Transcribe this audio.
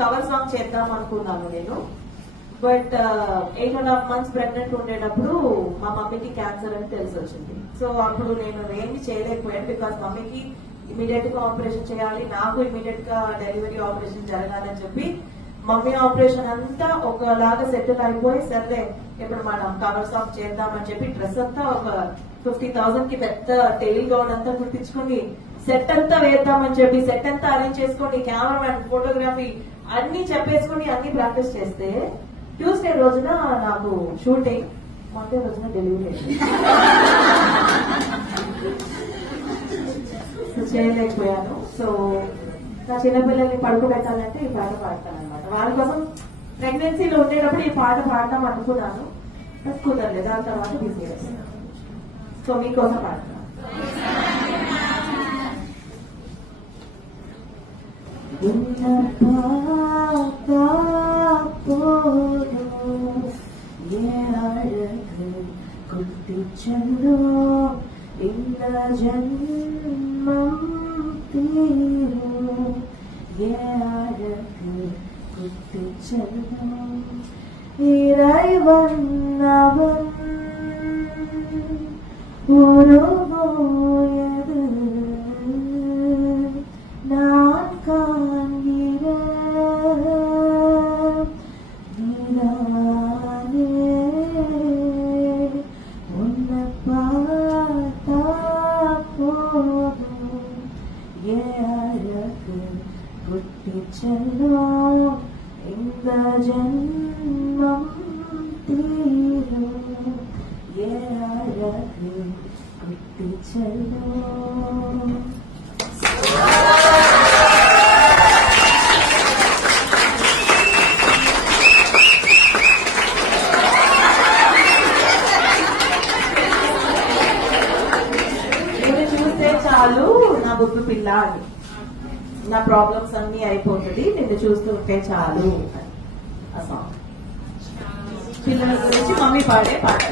Cover song చేద్దాం అనుకున్నాను నేను. బట్ 8.5 months ప్రెగ్నెంట్ ఉండేటప్పుడు మా మమ్మీకి క్యాన్సర్ అని తెలిసి వచ్చింది. సో అప్పుడు నేను ఏమి చేయలేకపోయాను. బికాస్ మమ్మీకి ఇమీడియట్ గా ఆపరేషన్ చేయాలి, నాకు ఇమీడియట్ గా డెలివరీ ఆపరేషన్ జరగాలని చెప్పి మమ్మీ ఆపరేషన్ అంతా ఒకలాగా సెటిల్ అయిపోయి, సర్లే ఇప్పుడు మనం కవర్ సాంగ్ చేద్దామని చెప్పి డ్రెస్ అంతా ఒక 50,000 కి పెద్ద టెయిల్ గౌన్ అంతా కుట్టించుకుని సెట్ అంతా వేద్దామని చెప్పి సెట్ అంతా అరేంజ్ చేసుకుని కెమెరామెన్, ఫోటోగ్రఫీ అన్ని చెప్పేసుకుని అన్ని ప్రాక్టీస్ చేస్తే ట్యూస్డే రోజున నాకు షూటింగ్, మండే రోజున డెలివరీ చేయలేకపోయాను. సో నా చిన్నపిల్లల్ని పడుకోబెట్టాలంటే ఈ పాట పాడతాను అనమాట. వాళ్ళ కోసం ప్రెగ్నెన్సీలో ఉండేటప్పుడు ఈ పాట పాడతాం అనుకున్నాను, కుదరలేదు. దాని తర్వాత బిజీ వేస్తాను. సో మీకోసం పాడతాను. குட்டிச்செல்லோ இந்த ஜன்மம் தீரும் ஏழகு குட்டிச்செல்லோ இறைவன் அவன் உருவோயது நான் காண்கிறேன் நீதானே உன்னை பார்த்தா போதும் ஏழகு குட்டிச்செல்லோ இந்த ஜன்மம் தீரும் ஏழகு குட்டிச்செல்லோ. చూస్తే చాలు నా బుద్ధు పిల్ల అని, నా ప్రాబ్లమ్స్ అన్ని అయిపోతుంది నిన్ను చూస్తూ ఉంటే చాలు అని ఆ సాంగ్. పిల్లల గురించి మమ్మీ పాడే పాట.